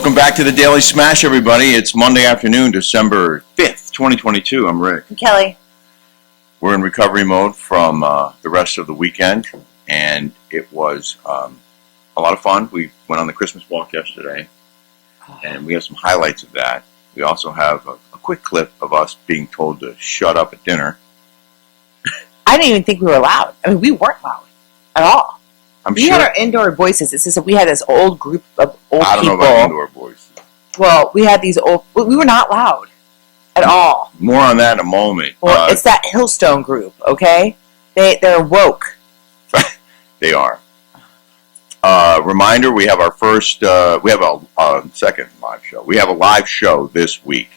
Welcome back to the Daily Smash, everybody. It's Monday afternoon, December 5th, 2022. I'm Rick. I'm Kelly. We're in recovery mode from the rest of the weekend, and it was a lot of fun. We went on the Christmas walk yesterday, and we have some highlights of that. We also have a quick clip of us being told to shut up at dinner. I didn't even think we were loud. I mean, we weren't loud at all. We had our indoor voices. It's just that we had this old group of old people. I don't know about indoor voices. Well, we had these old... We were not loud at all. More on that in a moment. Well, it's that Hillstone group, okay? They're woke. They are. Reminder, we have our first... we have a second live show. We have a live show this week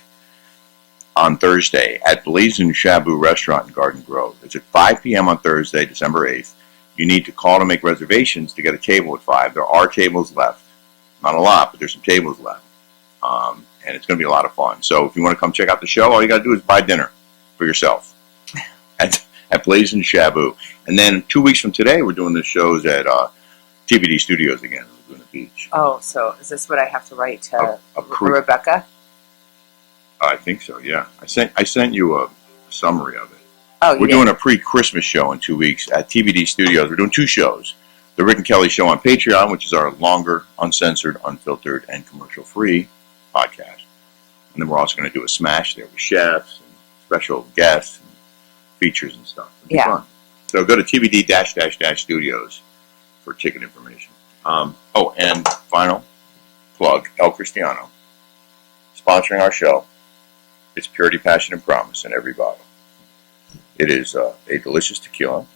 on Thursday at Blazin Shabu restaurant in Garden Grove. It's at 5 p.m. on Thursday, December 8th. You need to call to make reservations to get a table at 5. There are tables left. Not a lot, but there's some tables left. And it's going to be a lot of fun. So if you want to come check out the show, all you got to do is buy dinner for yourself at Blazin Shabu. And then 2 weeks from today, we're doing the shows at TBD Studios again in Laguna Beach. Oh, so is this what I have to write to Rebecca? I think so, yeah. I sent you a summary of it. Oh, we're doing a pre-Christmas show in 2 weeks at TBD Studios. We're doing 2 shows. The Rick and Kelly Show on Patreon, which is our longer, uncensored, unfiltered, and commercial-free podcast. And then we're also going to do a smash there with chefs and special guests and features and stuff. It'll be fun. So go to TBD-Studios for ticket information. And final plug, El Cristiano, sponsoring our show. It's purity, passion, and promise in every bottle. It is a delicious tequila,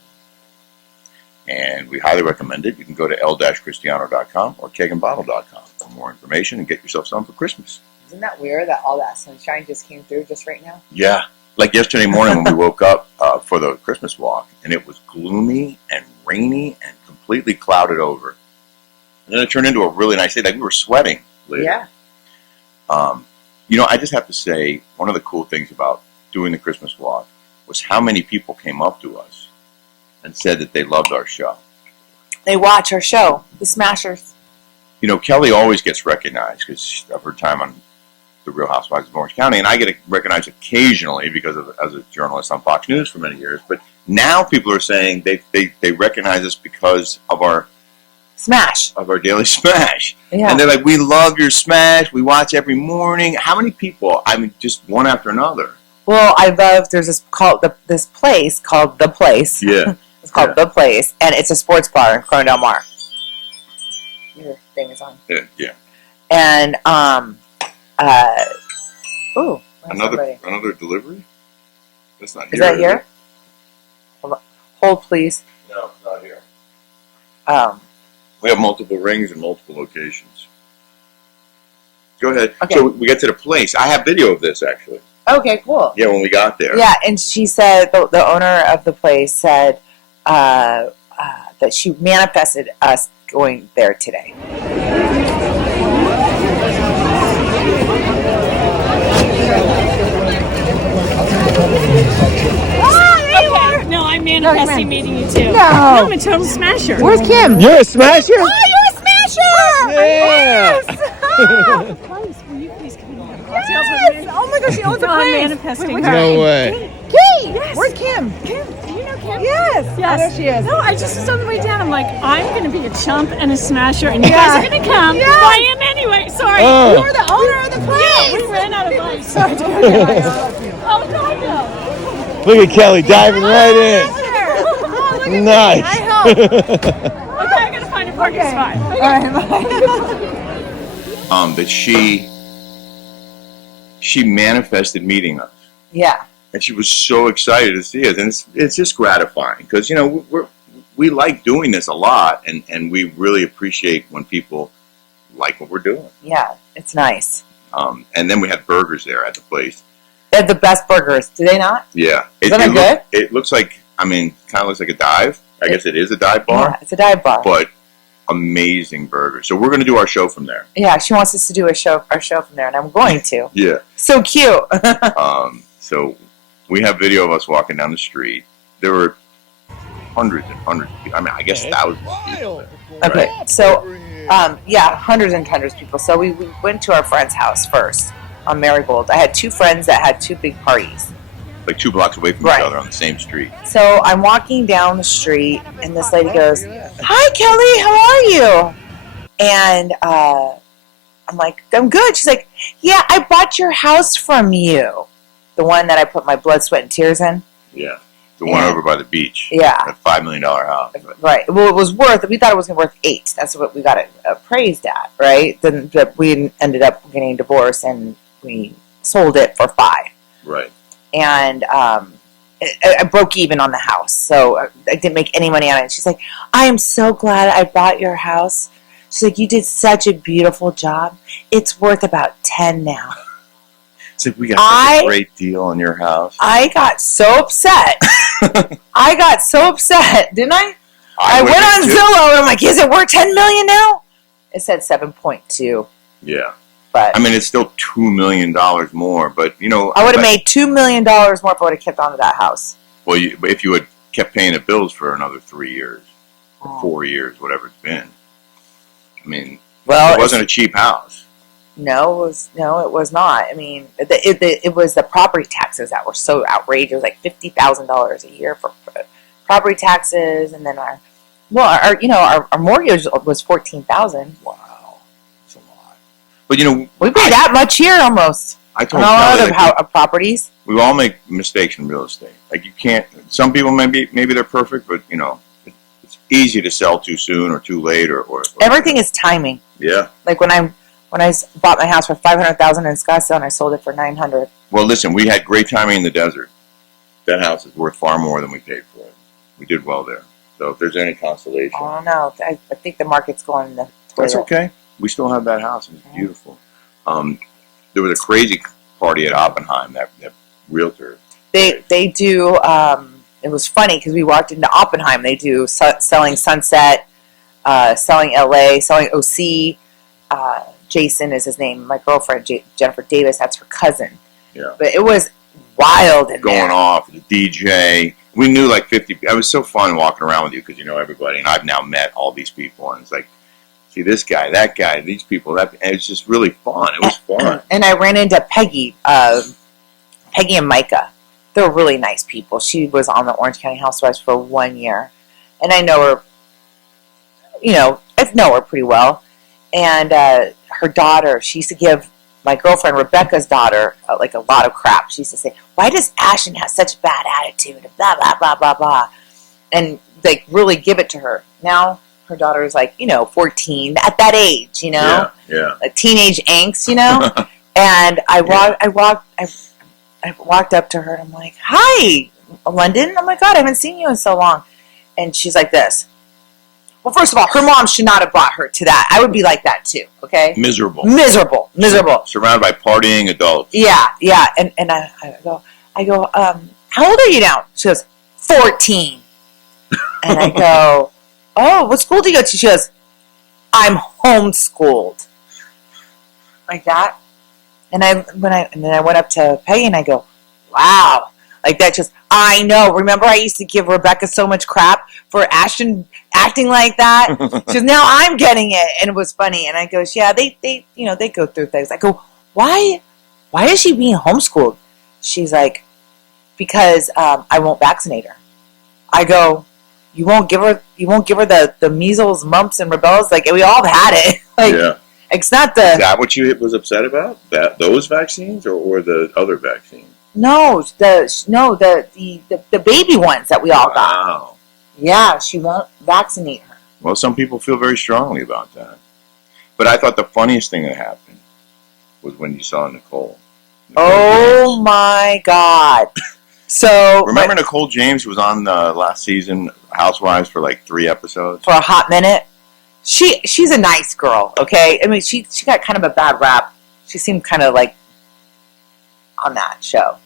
and we highly recommend it. You can go to el-cristiano.com or keganbottle.com for more information and get yourself some for Christmas. Isn't that weird that all that sunshine just came through just right now? Yeah. Like yesterday morning when we woke up for the Christmas walk, and it was gloomy and rainy and completely clouded over. And then it turned into a really nice day. Like we were sweating later. Yeah. I just have to say, one of the cool things about doing the Christmas walk was how many people came up to us and said that they loved our show. They watch our show, The Smashers. Kelly always gets recognized because of her time on The Real Housewives of Orange County, and I get recognized occasionally because of as a journalist on Fox News for many years. But now people are saying they recognize us because of our Smash. Of our daily Smash. Yeah. And they're like, we love your Smash. We watch every morning. How many people? I mean, just one after another. Well, there's this place called The Place. Yeah. It's called The Place, and it's a sports bar in Corona Del Mar. Your thing is on. Yeah. And, another delivery? That's not here. Is that here? Hold, please. No, it's not here. We have multiple rings in multiple locations. Go ahead. Okay. So we get to the place. I have video of this, actually. Okay, cool. Yeah, when we got there. Yeah, and she said, the owner of the place said that she manifested us going there today. No, I'm manifesting meeting you too. No. I'm a total smasher. Where's Kim? You're a smasher? Oh, you're a smasher! Yeah. The place. Will you please come in and have cocktails with me? Oh my gosh, she owns a I'm place. manifesting. No way. Kate! Yes. Where's Kim? Kim, do you know Kim? Yes. Yes. Oh, there she is. No, I just was on the way down. I'm like, I'm going to be a chump and a smasher, and you guys are going to come. Yeah. I am anyway. Sorry. Oh. You're the owner of the place. We ran out of ice. Sorry. Oh, God, no. Look at Kelly diving right in. Oh, look at Nice. me. I help. Okay, I got to find a parking spot. All right, bye. That she manifested meeting us. Yeah. And she was so excited to see us. And it's just gratifying because, we like doing this a lot. And we really appreciate when people like what we're doing. Yeah, it's nice. And then we had burgers there at the place. They have the best burgers. Do they not? Yeah. Is that good? It looks like, kind of looks like a dive. I guess it is a dive bar. Yeah, it's a dive bar. But amazing burgers. So we're going to do our show from there. Yeah, she wants us to do our show from there, and I'm going to. Yeah. So cute. So we have video of us walking down the street. There were hundreds and hundreds of people. I guess thousands of people there. Okay, Right? so Yeah, hundreds and hundreds of people. So we went to our friend's house first on Marigold. I had two friends that had two big parties. Like 2 blocks away from each other on the same street. So I'm walking down the street, and this lady goes, "Hi, Kelly, how are you?" And I'm like, "I'm good." She's like, "Yeah, I bought your house from you." The one that I put my blood, sweat, and tears in. Yeah. The one over by the beach. Yeah. That $5 million house. Right. Well, it was we thought it was worth $8 million. That's what we got it appraised at, right? Then we ended up getting divorced, and we sold it for $5 million. Right. And I broke even on the house, so I didn't make any money on it. She's like, "I am so glad I bought your house." She's like, "You did such a beautiful job. It's worth about 10 now." It's like, we got such a great deal on your house. I got so upset. Didn't I? I went on Zillow, and I'm like, "Is it worth $10 million now?" It said 7.2. Yeah. But I mean, it's still $2 million more, but, you know... I would have made $2 million more if I would have kept on to that house. Well, if you had kept paying the bills for another 3 years, or 4 years, whatever it's been. I mean, it wasn't a cheap house. No, it was not. I mean, it was the property taxes that were so outrageous, like $50,000 a year for property taxes, and then our mortgage was $14,000. Wow, that's a lot. But we pay that much here almost. I told on all other properties. We all make mistakes in real estate. Like, you can't. Some people maybe they're perfect, but it's easy to sell too soon or too late or everything is timing. Yeah. Like when I bought my house for $500,000 in Scottsdale, and I sold it for $900,000. Well, listen, we had great timing in the desert. That house is worth far more than we paid for it. We did well there. So if there's any consolation, I don't know. I think the market's going in the toilet. That's okay. We still have that house, and it's beautiful. There was a crazy party at Oppenheim. That realtor. They do. It was funny because we walked into Oppenheim. They do selling Sunset, selling LA, selling OC. Jason is his name. My girlfriend, Jennifer Davis, that's her cousin. Yeah. But it was wild in there. Going off, the DJ. We knew like 50. It was so fun walking around with you because you know everybody. And I've now met all these people. And it's like, see this guy, that guy, these people. And it's just really fun. It was fun. And I ran into Peggy and Micah. They're really nice people. She was on the Orange County Housewives for 1 year. And I know her, I know her pretty well. And her daughter, she used to give my girlfriend, Rebecca's daughter, like a lot of crap. She used to say, "Why does Ashton have such a bad attitude?" Blah, blah, blah, blah, blah. And like really give it to her. Now her daughter is like, 14, at that age, Yeah. A teenage angst, And I walked up to her and I'm like, "Hi, London. Oh my God, I haven't seen you in so long." And she's like this. Well, first of all, her mom should not have brought her to that. I would be like that too, okay? Miserable. Surrounded by partying adults. Yeah. And I go, "How old are you now?" She goes, 14. And I go, "Oh, what school do you go to?" She goes, "I'm homeschooled." Like that. And then I went up to Peggy and I go, "Wow." Like that just, I know. Remember I used to give Rebecca so much crap for Ashton acting like that? She goes, "Now I'm getting it." And it was funny. And I go, "Yeah, they go through things." I go, Why is she being homeschooled?" She's like, "Because I won't vaccinate her." I go, You won't give her the measles, mumps, and rubella? Like, we all had it. Like, yeah. It's not the... Is that what you was upset about? Those vaccines or the other vaccines? No, the baby ones that we all got. Wow. Yeah, she won't vaccinate her. Well, some people feel very strongly about that. But I thought the funniest thing that happened was when you saw Nicole. Oh my God. So remember Nicole James was on last season Housewives for like 3 episodes? For a hot minute. She's a nice girl, okay? I mean, she got kind of a bad rap. She seemed kind of like on that show.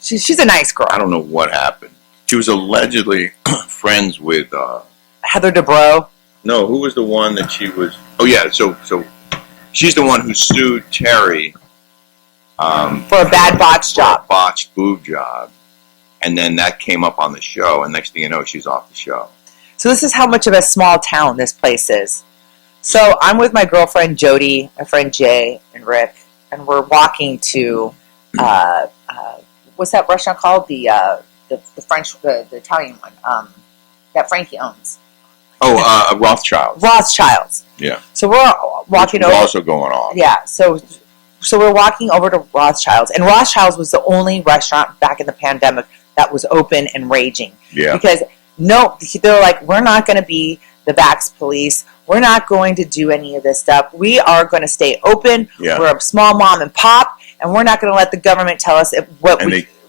She's a nice girl. I don't know what happened. She was allegedly friends with Heather Dubrow. No, who was the one that she was? Oh yeah, so she's the one who sued Terry for a bad botched job, a botched boob job, and then that came up on the show, and next thing you know, she's off the show. So this is how much of a small town this place is. So I'm with my girlfriend Jody, my friend Jay, and Rick, and we're walking to what's that restaurant called? The French, the Italian one that Frankie owns. Oh, Rothschild. Rothschilds. Yeah. So we're walking Which was over. also going on. Yeah. So we're walking over to Rothschilds, and Rothschilds was the only restaurant back in the pandemic that was open and raging. Yeah. Because they're like, we're not going to be the vax police. We're not going to do any of this stuff. We are going to stay open. Yeah. We're a small mom and pop, and we're not going to let the government tell us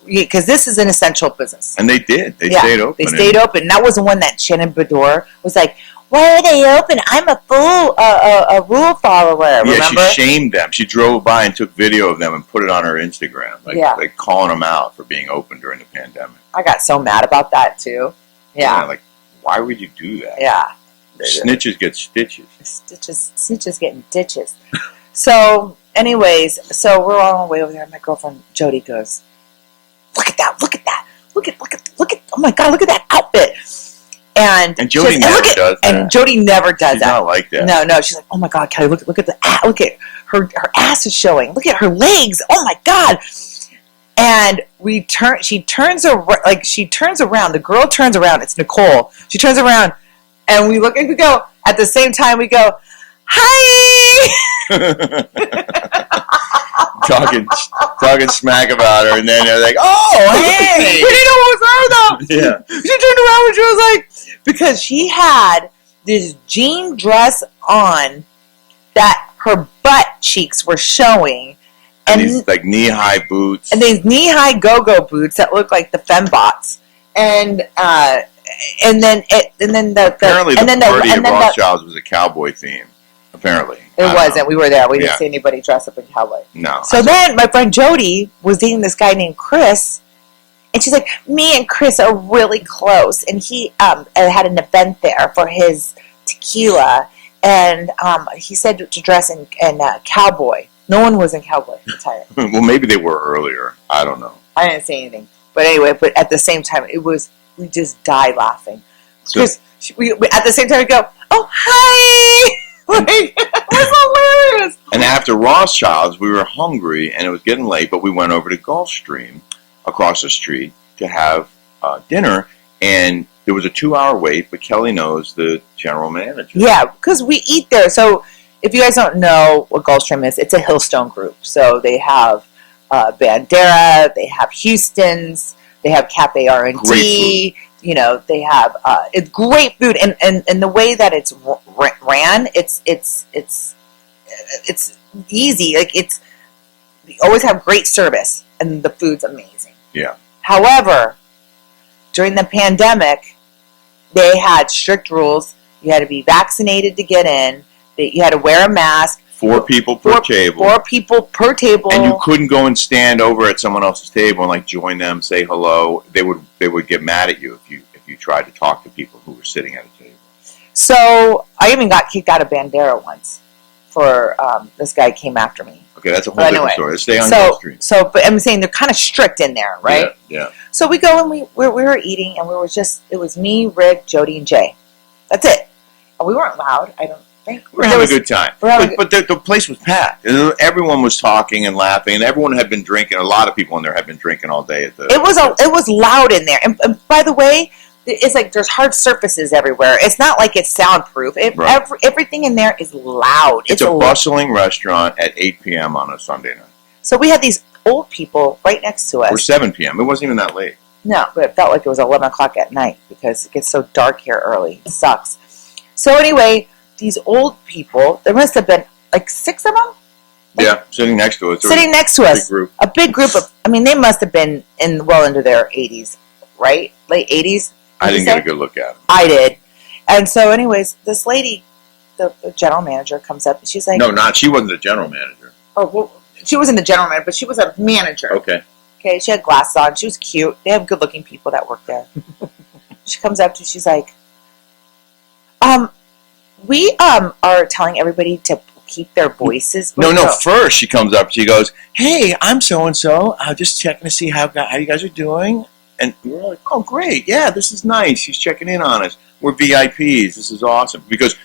because this is an essential business. And they did. They stayed open. They stayed open. And that was the one that Shannon Bedore was like, why are they open? I'm a fool, a rule follower. Yeah, remember? she shamed them. She drove by and took video of them and put it on her Instagram, like calling them out for being open during the pandemic. I got so mad about that too. Yeah. Like, why would you do that? Yeah. Snitches get stitches. Snitches getting ditches. So, anyways, we're all on the way over there, and my girlfriend Jody goes, "Look at that! Look at that! Look at! Oh my God! Look at that outfit!" And Jody never does that. And Jody never does She's that. not like that. No. She's like, "Oh my God, Kelly! Look at the look at her ass is showing. Look at her legs. Oh my God!" And she turns around. The girl turns around. It's Nicole. She turns around, and we look and we go at the same time. We go, "Hi!" talking smack about her, and then they're like, "Oh, hey!" We didn't know it was her though. Yeah. She turned around and she was like, because she had this jean dress on that her butt cheeks were showing. And these like knee-high boots. And these knee-high go-go boots that look like the fembots. And then the apparently the party at Rothschilds was a cowboy theme. Apparently. It wasn't. We were there. We didn't Yeah. see anybody dressed up in cowboy. No. So then my friend Jody was dating this guy named Chris. And she's like, me and Chris are really close. And he had an event there for his tequila. And he said to dress in cowboy. No one was in cowboy attire. Well, maybe they were earlier. I don't know. I didn't say anything. But anyway, at the same time, we just died laughing. Because at the same time, we go, oh, hi! Like, it was hilarious. And after Rothschilds, we were hungry, and it was getting late, but we went over to Gulfstream across the street to have dinner, and there was a 2-hour wait, but Kelly knows the general manager. Yeah, because we eat there. So if you guys don't know what Gulfstream is, it's a Hillstone group. So they have Bandera, they have Houston's, they have Cafe R&D. You know, they have it's great food, and the way that it's ran, it's easy. Like we always have great service, and the food's amazing. Yeah. However, during the pandemic, they had strict rules. You had to be vaccinated to get in. You had to wear a mask. 4 people per table. 4 people per table. And you couldn't go and stand over at someone else's table and like join them, say hello. They would get mad at you if you tried to talk to people who were sitting at a table. So I even got kicked out of Bandera once for this guy came after me. Okay, that's a whole different story. Let's stay on Gulfstream. But I'm saying they're kind of strict in there, right? Yeah. So we go and we were eating, and it was me, Rick, Jody, and Jay. That's it. And we weren't loud. I don't think we were having a good time. But the place was packed. Everyone was talking and laughing, and everyone had been drinking. A lot of people in there had been drinking all day. It was loud in there. And by the way, it's like there's hard surfaces everywhere. It's not like it's soundproof. Everything in there is loud. It's a bustling restaurant at 8 p.m. on a Sunday night. So we had these old people right next to us. Or 7 p.m. It wasn't even that late. No, but it felt like it was 11 o'clock at night because it gets so dark here early. It sucks. So anyway, these old people, there must have been like 6 of them? Yeah, sitting next to us. A big group of, they must have been well into their 80s, right? Late 80s? I didn't get a good look at them. I did. And so anyways, this lady, the general manager, comes up and she's like... No, she wasn't the general manager. Oh, well, she wasn't the general manager, but she was a manager. Okay. Okay, she had glasses on. She was cute. They have good-looking people that work there. She comes up to me, she's like, we are telling everybody to keep their voices. No. First, she comes up. She goes, "Hey, I'm so and so. Just checking to see how you guys are doing." And we're like, "Oh, great! Yeah, this is nice. She's checking in on us. We're VIPs. This is awesome." Because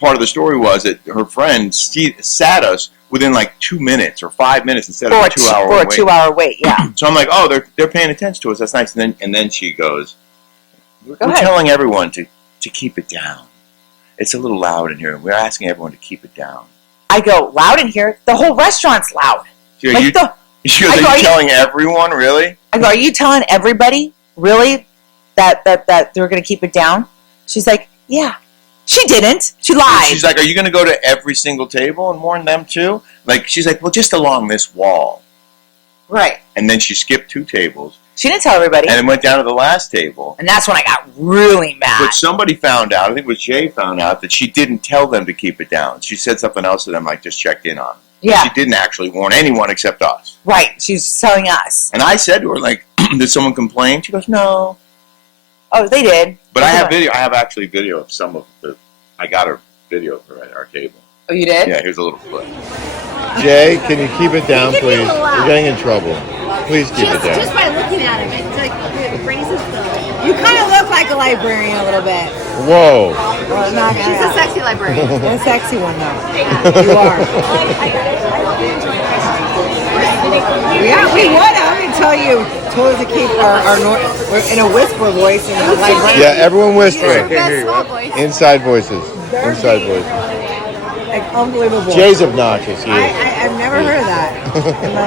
part of the story was that her friend sat us within like 2 minutes or 5 minutes instead of a 2 hour wait. For a 2 hour wait, yeah. So I'm like, oh, they're paying attention to us. That's nice. And then she goes, we're ahead. telling everyone to keep it down. It's a little loud in here. We're asking everyone to keep it down. I go, loud in here? The whole restaurant's loud. She goes, Like are you telling everyone, really? I go, are you telling everybody, really, that they're going to keep it down? She's like, yeah. She didn't. She lied. She's like, are you going to go to every single table and warn them too? Like, she's like, well, just along this wall. Right. And then she skipped 2 tables. She didn't tell everybody. And then went down to the last table. And that's when I got really mad. But somebody found out, I think it was Jay found out, that she didn't tell them to keep it down. She said something else to them, like just checked in on them. Yeah. She didn't actually warn anyone except us. Right. She's telling us. And I said to her, like, did someone complain? She goes, no. Oh, they did. But I have video. I have actually video of some of the. I got a video of her at our table. Oh, you did? Yeah, here's a little clip. Jay, can you keep it down, please? We're getting in trouble. Please keep it down. Just by looking at him, it's like it raises the. You kind of look like a librarian a little bit. Whoa. Well, not She's a sexy librarian. a sexy one, though. You are. Yeah, we would have until you told us to keep we're in a whisper voice in the librarian. Yeah, everyone whisper. Best small voice. Inside voices. Inside voices. Like, unbelievable. Jay's obnoxious. He is. I've never heard of that in my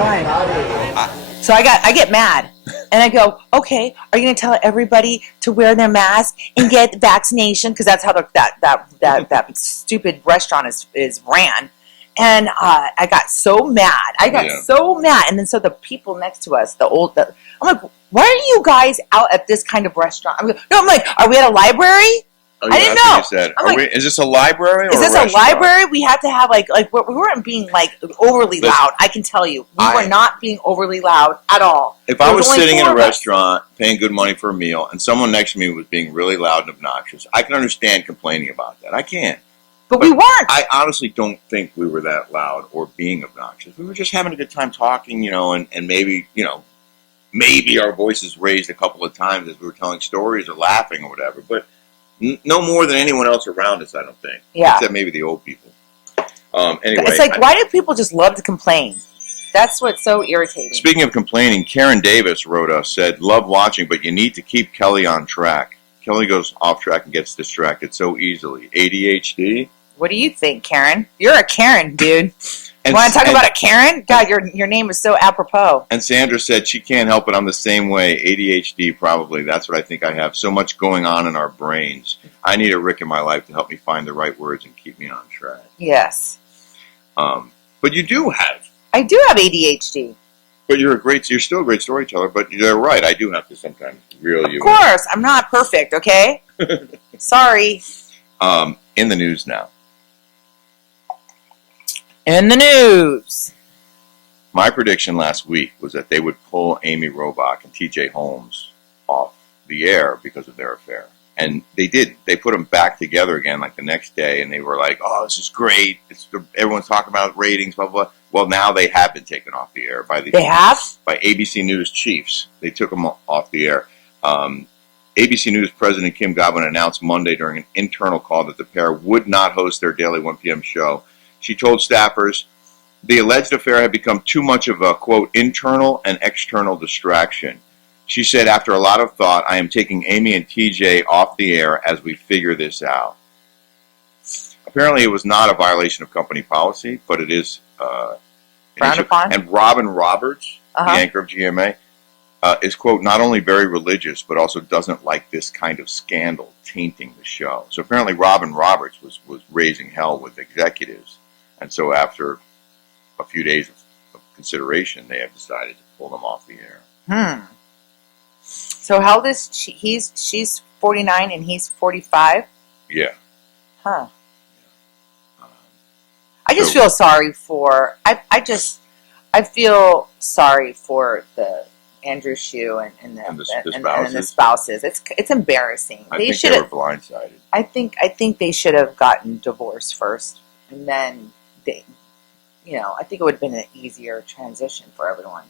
life. So I get mad. And I go, okay, are you going to tell everybody to wear their mask and get vaccination? Because that's how that stupid restaurant is ran. And I got so mad. And then so the people next to us, I'm like, why are you guys out at this kind of restaurant? I'm like, are we at a library? Oh, I didn't know. You said. I'm Is this a library or is this a a restaurant? library? We have to have we weren't being like overly loud. I can tell you, we were not being overly loud at all. If I was sitting in a of us. restaurant paying good money for a meal and someone next to me was being really loud and obnoxious, I can understand complaining about that. I can't. But we weren't. I honestly don't think we were that loud or being obnoxious. We were just having a good time talking, and maybe, maybe our voices raised a couple of times as we were telling stories or laughing or whatever. But no more than anyone else around us, I don't think. Yeah. Except maybe the old people. Anyway. It's like, why do people just love to complain? That's what's so irritating. Speaking of complaining, Karen Davis wrote us, said, love watching, but you need to keep Kelly on track. Kelly goes off track and gets distracted so easily. ADHD? What do you think, Karen? You're a Karen, dude. And, Want to talk about a Karen? God, your name is so apropos. And Sandra said she can't help it. I'm the same way. ADHD, probably. That's what I think I have. So much going on in our brains. I need a Rick in my life to help me find the right words and keep me on track. Yes. But you do have. I do have ADHD. But you're still a great storyteller. But you're right. I do have to sometimes reel you in. Of course. I'm not perfect, okay? Sorry. In the news now. In the news. My prediction last week was that they would pull Amy Robach and TJ Holmes off the air because of their affair. And they didn't. They put them back together again like the next day, and they were like, oh, this is great. Everyone's talking about ratings, blah, blah, blah. Well, now they have been taken off the air by They have? By ABC News chiefs. They took them off the air. ABC News President Kim Godwin announced Monday during an internal call that the pair would not host their daily 1 p.m. show. She told staffers the alleged affair had become too much of a, quote, internal and external distraction. She said, after a lot of thought, I am taking Amy and TJ off the air as we figure this out. Apparently, it was not a violation of company policy, but it is frowned upon. And Robin Roberts, the anchor of GMA, is, quote, not only very religious, but also doesn't like this kind of scandal tainting the show. So apparently Robin Roberts was raising hell with executives. And so after a few days of consideration, they have decided to pull them off the air. So how old is she? She's 49 and he's 45? Yeah. Huh. I just feel sorry for, I feel sorry for the Andrew Shue and the spouses. It's embarrassing. I think they were blindsided. I think they should have gotten divorced first, and then I think it would have been an easier transition for everyone.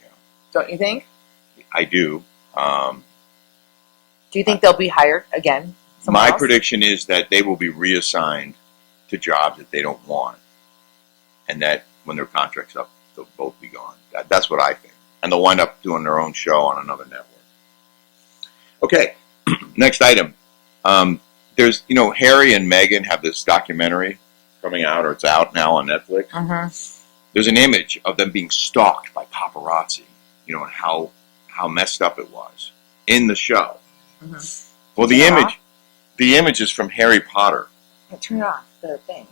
Yeah. Don't you think? I do. Do you think they'll be hired again? Someone My else? prediction is that they will be reassigned to jobs that they don't want, and that when their contract's up, they'll both be gone. That's what I think. And they'll wind up doing their own show on another network. Okay, next item. There's, Harry and Meghan have this documentary coming out, or it's out now on Netflix. Mm-hmm. There's an image of them being stalked by paparazzi, and how messed up it was in the show. Mm-hmm. Well, the image is from Harry Potter. Yeah, turn it off, the thing.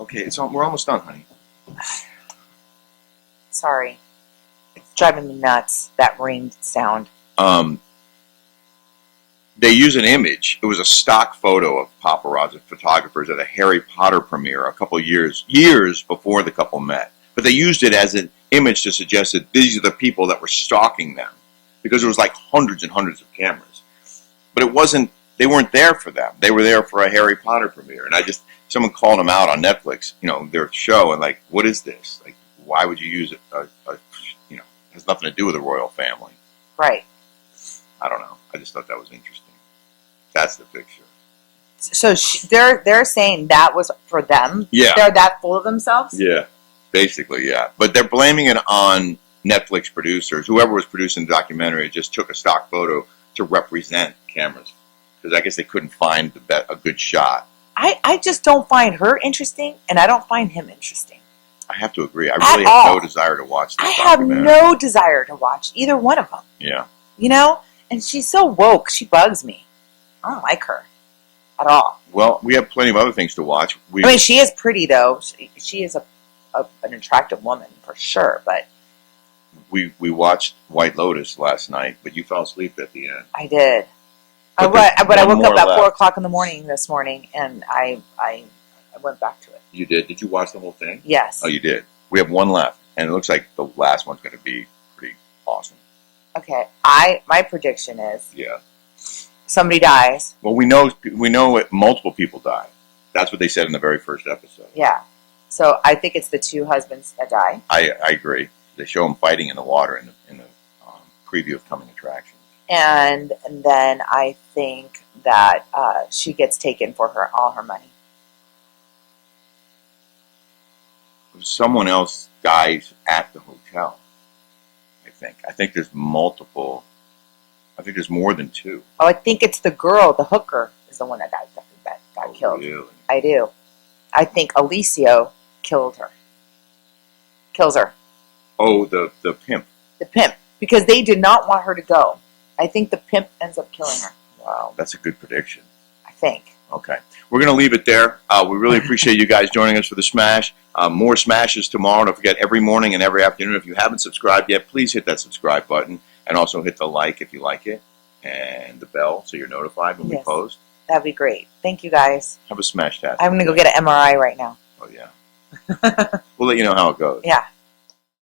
Okay, we're almost done, honey. Sorry. It's driving me nuts, that ring sound. They use an image. It was a stock photo of paparazzi photographers at a Harry Potter premiere a couple years before the couple met. But they used it as an image to suggest that these are the people that were stalking them, because there was like hundreds and hundreds of cameras. But they weren't there for them. They were there for a Harry Potter premiere. And someone called them out on Netflix, their show, and like, what is this? Like, why would you use it? It has nothing to do with the royal family. Right. I don't know. I just thought that was interesting. That's the picture. So they're saying that was for them? Yeah. They're that full of themselves? Yeah. Basically, yeah. But they're blaming it on Netflix producers. Whoever was producing the documentary just took a stock photo to represent cameras, because I guess they couldn't find a good shot. I just don't find her interesting, and I don't find him interesting. I have to agree. I really have no desire to watch this documentary. I have no desire to watch either one of them. Yeah. And she's so woke. She bugs me. I don't like her at all. Well, we have plenty of other things to watch. She is pretty, though. She is an attractive woman, for sure, but... We watched White Lotus last night, but you fell asleep at the end. I did. But I woke up at left. 4 o'clock in the morning this morning, and I went back to it. You did? Did you watch the whole thing? Yes. Oh, you did? We have one left, and it looks like the last one's going to be pretty awesome. Okay. My prediction is Yeah. somebody dies. Well, we know multiple people die. That's what they said in the very first episode. Yeah. So I think it's the two husbands that die. I agree. They show them fighting in the water in the preview of coming attractions. And then I think that she gets taken for all her money. Someone else dies at the hotel, I think there's multiple. I think there's more than two. Oh, I think it's the girl, the hooker, is the one that got killed. Really? I do. I think Alicio kills her. Oh, the pimp. The pimp. Because they did not want her to go. I think the pimp ends up killing her. Wow, that's a good prediction. I think. Okay. We're going to leave it there. We really appreciate you guys joining us for the Smash. More Smashes tomorrow. Don't forget, every morning and every afternoon. If you haven't subscribed yet, please hit that subscribe button. And also hit the like if you like it. And the bell so you're notified when we post. That'd be great. Thank you, guys. Have a Smash-tastic. I'm going to go get an MRI right now. Oh, yeah. We'll let you know how it goes. Yeah.